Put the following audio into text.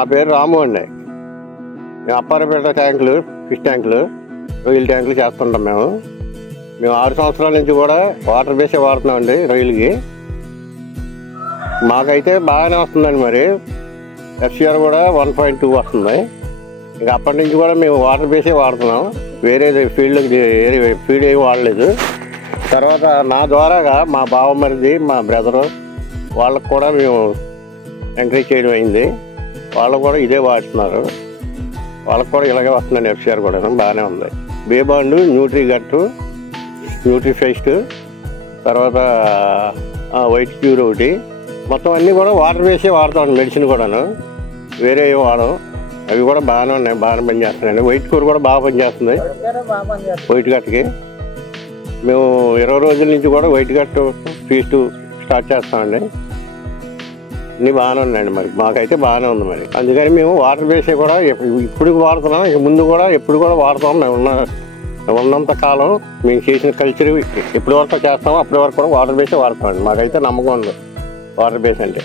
నా పేరు రాము అండి. మేము అప్పారపేట ట్యాంకులు, ఫిష్ ట్యాంకులు, రొయ్యల ట్యాంకులు చేస్తుంటాం. మేము 6 సంవత్సరాల నుంచి కూడా వాటర్ బేసే వాడుతున్నామండి రొయ్యలకి. మాకైతే బాగానే వస్తుందండి. మరి FCR కూడా 1.2 వస్తుంది. ఇక అప్పటి నుంచి కూడా మేము వాటర్ బేసే వాడుతున్నాం. వేరే ఫీల్డ్ ఏమి వాడలేదు. తర్వాత నా ద్వారాగా మా బావమరిది, మా బ్రదరు వాళ్ళకు కూడా మేము ఎంకరేజ్ చేయడం అయింది. వాళ్ళు కూడా ఇదే వాడుతున్నారు. వాళ్ళకు కూడా ఇలాగే వస్తుందండి. FCR కూడా బాగానే ఉంది. బేబాండు, న్యూట్రీ గట్టు, న్యూట్రీ ఫెస్ట్, తర్వాత వైట్ క్యూర్ ఒకటి, మొత్తం అన్నీ కూడా వాటర్ బేసే వాడతామండి. మెడిసిన్ కూడాను వేరే ఏం వాడడం. అవి కూడా బాగానే ఉన్నాయి, బాగానే పనిచేస్తున్నాయండి. వైట్ కూర కూడా బాగా పనిచేస్తుంది. వైట్ గట్టుకి మేము 20 రోజుల నుంచి కూడా వైట్ గట్టు ఫీస్ట్ స్టార్ట్ చేస్తామండి. అన్నీ బాగానే ఉన్నాయండి. మరి మాకైతే బాగానే ఉంది. మరి అందుకని మేము వాటర్ బేసే కూడా ఇప్పుడు వాడుతున్నాం. ఇక ముందు కూడా ఎప్పుడు కూడా వాడతాం. మేము ఉన్నంత కాలం మేము చేసిన కల్చర్ ఎప్పటి వరకు చేస్తామో అప్పటి వరకు కూడా వాటర్ బేసే వాడతామండి. మాకైతే నమ్మకం ఉంది వాటర్ బేస్ అంటే.